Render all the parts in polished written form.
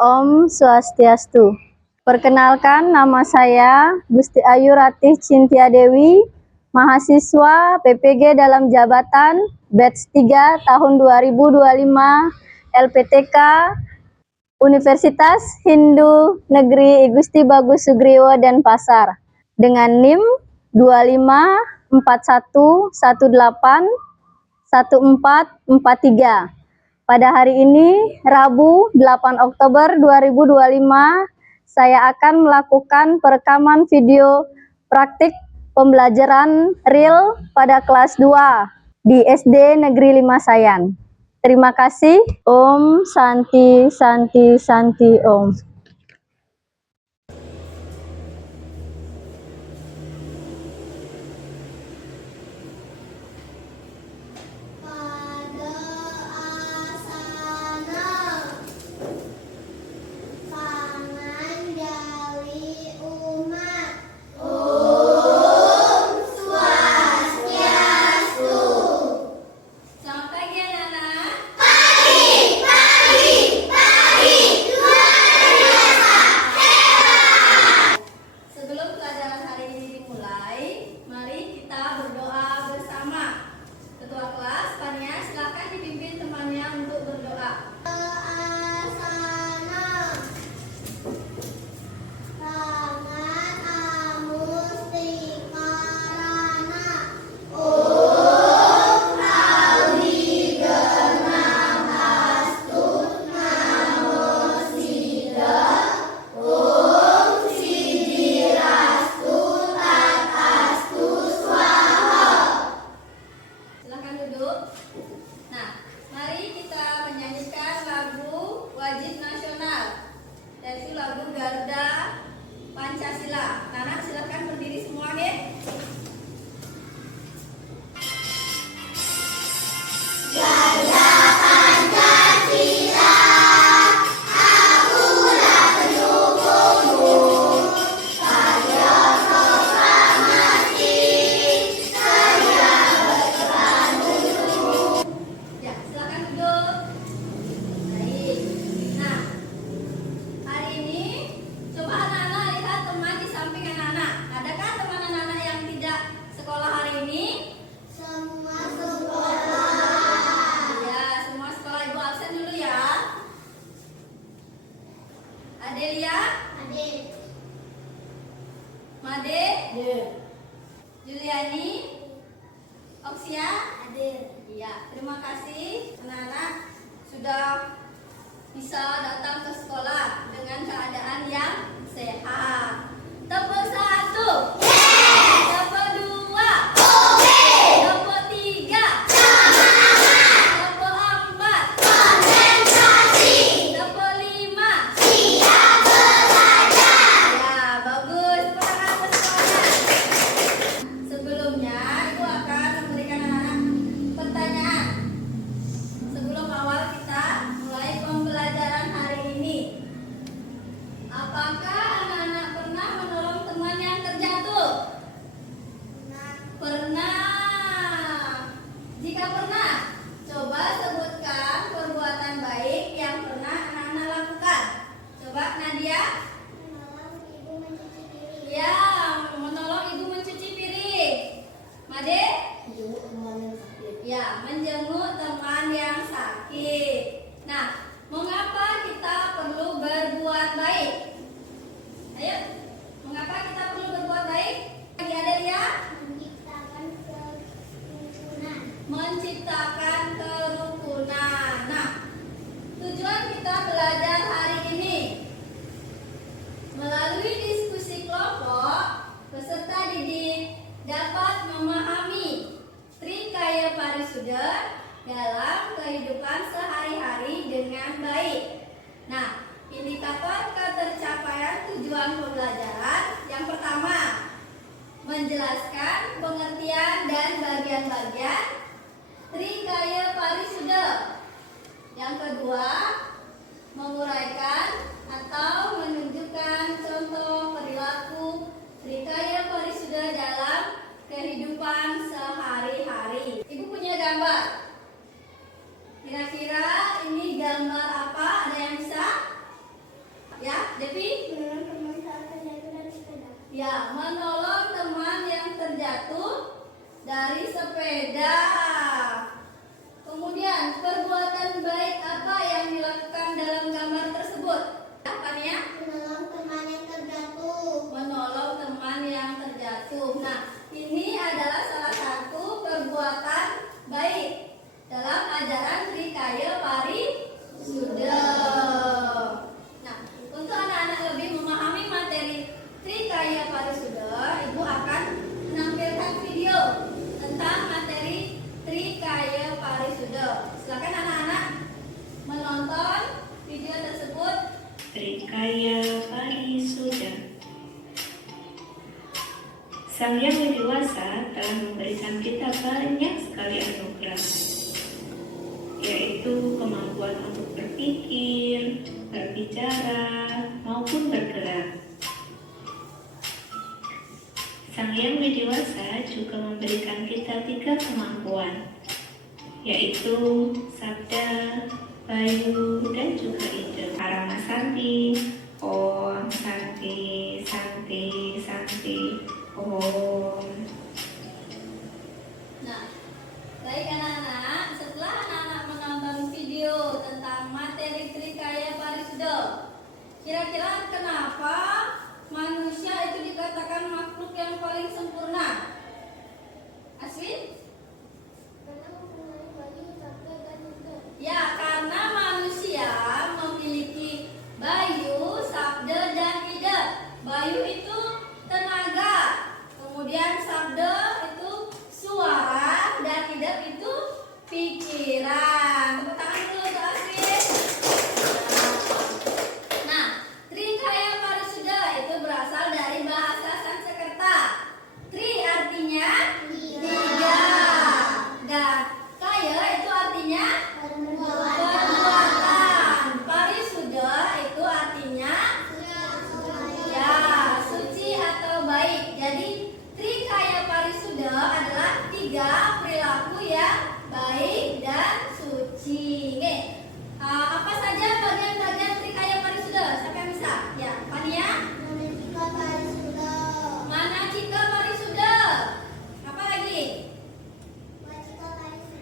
Om Swastiastu. Perkenalkan, nama saya Gusti Ayu Ratih Cintia Dewi, mahasiswa PPG dalam jabatan batch 3 tahun 2025 LPTK Universitas Hindu Negeri I Gusti Bagus Sugriwo Denpasar dengan NIM 2541181443. Pada hari ini, Rabu 8 Oktober 2025, saya akan melakukan perekaman video praktik pembelajaran real pada kelas 2 di SD Negeri 5 Sayan. Terima kasih. Om Santi Santi Santi Om. Yaitu lagu Garuda Pancasila. Anak silakan berdiri semua, deh. Adelia? Ade. Made? Ade. Juliani? Oksia? Ade. Iya, terima kasih anak-anak sudah bisa datang ke sekolah dengan keadaan yang sehat. Tepuk 1. Tepuk 2. Tepuk 3. Tepuk 4. Konsentrasi. Tepuk 5. Siap belajar. Ya, bagus. Semangat bersekolah. Sebelumnya, Ibu akan memberikan anak-anak pertanyaan. Sebelum awal kita mulai pembelajaran hari ini. Apakah anak-anak pernah menolong teman yang terjatuh? Pernah. Jika pernah, coba sebutkan perbuatan baik yang pernah anak-anak lakukan. Coba Nadia. Menolong ibu mencuci piring. Ya, menolong ibu mencuci piring. Made? Menjenguk teman yang sakit. Ya, menjenguk teman yang sakit. Nah, mengapa kita perlu berbuat baik? Ayo, mengapa kita perlu berbuat baik? Lagi ada ya? Menciptakan kerukunan. Menciptakan kerukunan. Nah, tujuan kita belajar hari ini melalui diskusi kelompok, peserta didik dapat memahami Trikaya Parisudha dalam kehidupan sehari-hari dengan baik. Nah, indikator ketercapaian tujuan pembelajaran yang pertama, menjelaskan pengertian dan bagian-bagian Trikaya Parisudha. Yang kedua, menguraikan atau menunjukkan contoh perilaku Trikaya Parisudha dalam kehidupan sehari-hari. Ibu punya gambar. Kira-kira ini gambar apa? Ada yang bisa? Silakan anak-anak menonton video tersebut. Trikaya Parisuda. Sang Yang Widiwasa telah memberikan kita banyak sekali anugerah, yaitu kemampuan untuk berpikir, berbicara, maupun bergerak. Sang Yang Widiwasa juga memberikan kita 3 kemampuan, yaitu sabda, bayu, dan juga ide. Parama Santi, Om Santi, Santi, Santi, Om. Nah, baik anak-anak, setelah anak-anak menonton video tentang materi Trikaya Parisuda, kira-kira kenapa manusia itu dikatakan makhluk yang paling sempurna? Aswin? Ya, karena manusia memiliki bayu, sabda, dan ide. Bayu itu tenaga, kemudian sabda itu suara, dan ide itu pikiran. Tepuk tangan dulu untuk Aswin. Nah, Trikaya Parisuda itu berasal dari bahasa Sanskerta. Tri artinya tiga, dan kaya itu artinya perbuatan. Parisuda itu artinya ya, suci atau baik. Jadi Trikaya Parisuda adalah 3 perilaku yang baik dan suci. Oke. Apa saja bagian-bagian Trikaya Parisuda? Siapa yang bisa? Ya, Pania? Manacika Parisuda. Apa lagi?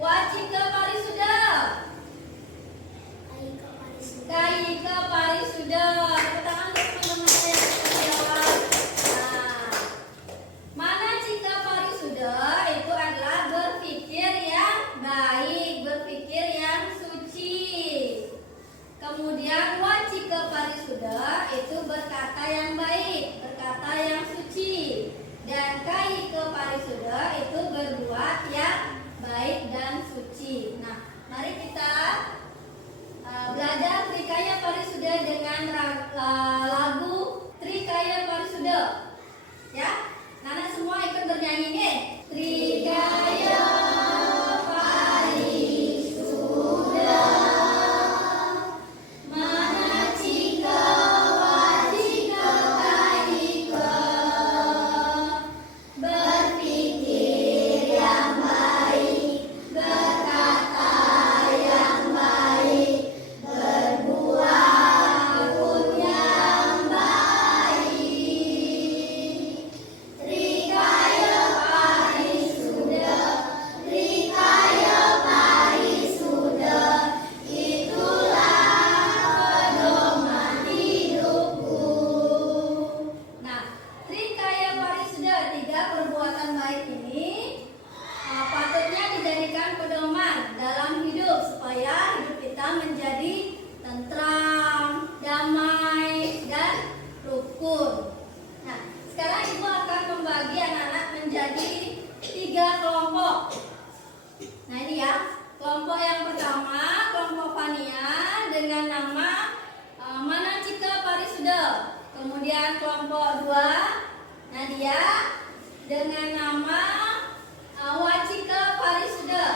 Wacika Parisuda. Kaika Parisuda. Tepuk tangan untuk teman-teman saya yang sudah jawab. Nah, Manacika Parisuda itu adalah berpikir yang baik, berpikir yang suci. Kemudian Wacika Parisuda itu berkata yang baik, berkata yang suci. Dan Kaika Parisuda itu berbuat yang baik dan suci. Nah, mari kita belajar Trikaya Parisuda dengan lagu Trikaya Parisuda. Ya, anak semua ikut bernyanyi nih. Trikaya Parisuda, Manacika, Wacika, Kaika, berpikir yang baik, berkata yang baik, berbuat pun yang baik. Trikaya Parisuda, Trikaya Parisuda, itulah pedoman hidupku. Nah, Trikaya Parisuda, 3 perbuatan baik ini patutnya dijadikan pedoman dalam hidup supaya hidup kita menjadi tentram, damai, dan rukun. Nah, sekarang ibu akan membagi anak-anak menjadi 3 kelompok. Nah, ini ya, kelompok yang pertama, kelompok Fania dengan nama Manacika Parisuda. Kemudian kelompok 2, Nadia dengan nama Wacika Parisuda.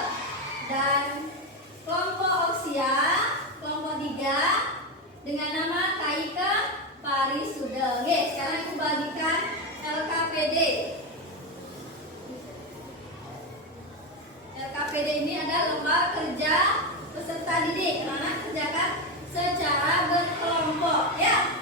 Dan kelompok Oksia, kelompok 3 dengan nama Kaika Parisuda. Oke, sekarang aku bagikan LKPD. LKPD ini adalah lembar kerja peserta didik. Anak kerjakan secara berkelompok, ya.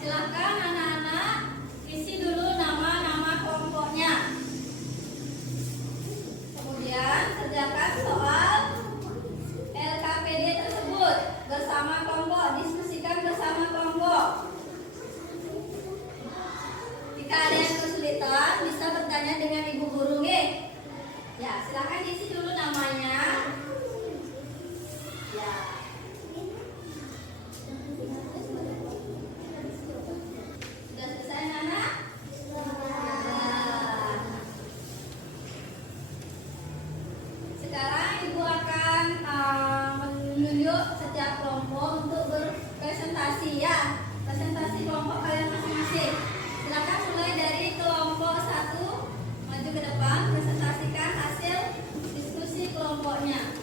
Silakan anak-anak isi dulu nama-nama kelompoknya. Kemudian kerjakan soal LKPD tersebut bersama kelompok, diskusikan bersama kelompok. Jika ada yang kesulitan bisa bertanya dengan ibu guru, nggih. Ya, silakan isi dulu namanya. Ya. video setiap kelompok untuk berpresentasi ya. Presentasi kelompok kalian masing-masing. Silakan mulai dari kelompok 1 maju ke depan, presentasikan hasil diskusi kelompoknya.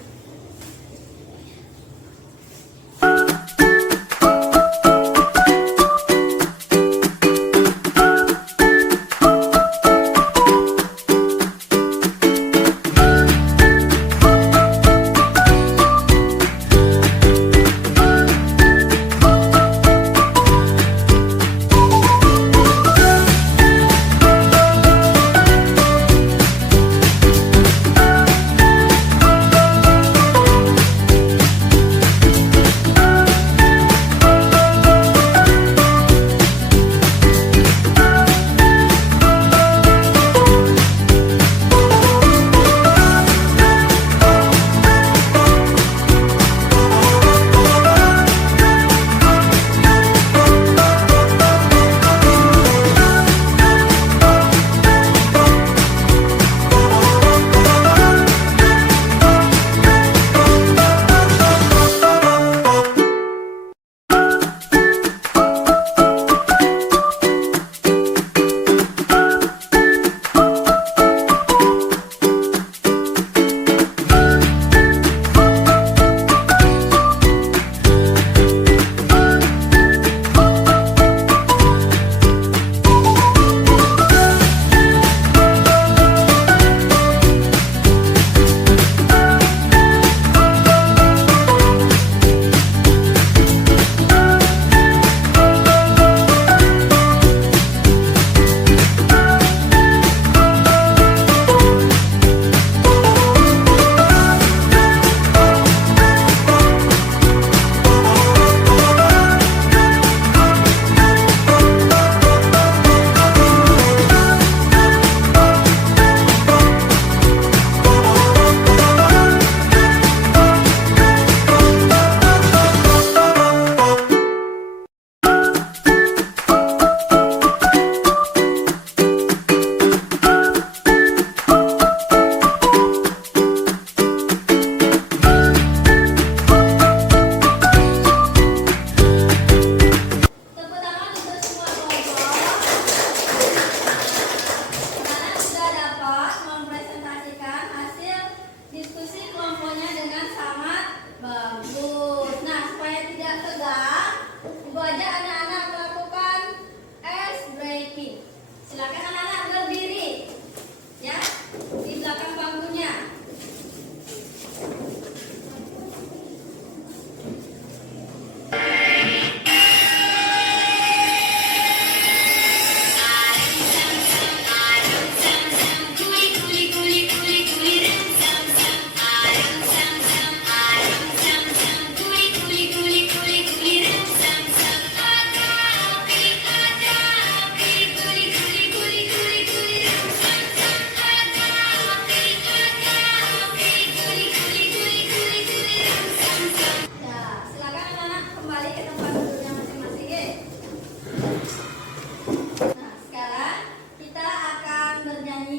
Silakan anak-anak berdiri ya di belakang bangkunya.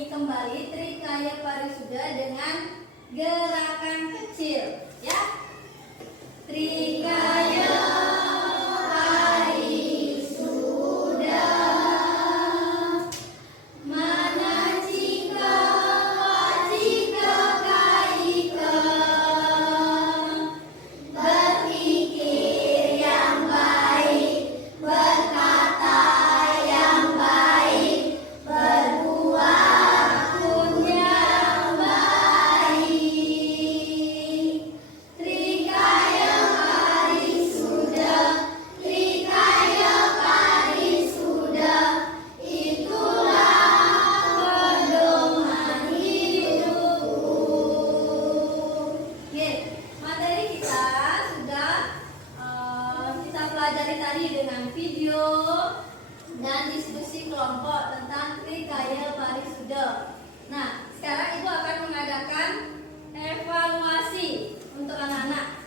Kembali Trikaya Parisuda dengan gerakan kecil ya. Trikaya Parisuda manacika wacika kaika, berpikir yang baik, berkata yang baik, berbuat pelajari tadi dengan video dan diskusi kelompok tentang Trikaya Parisuda. Nah, sekarang Ibu akan mengadakan evaluasi untuk anak-anak.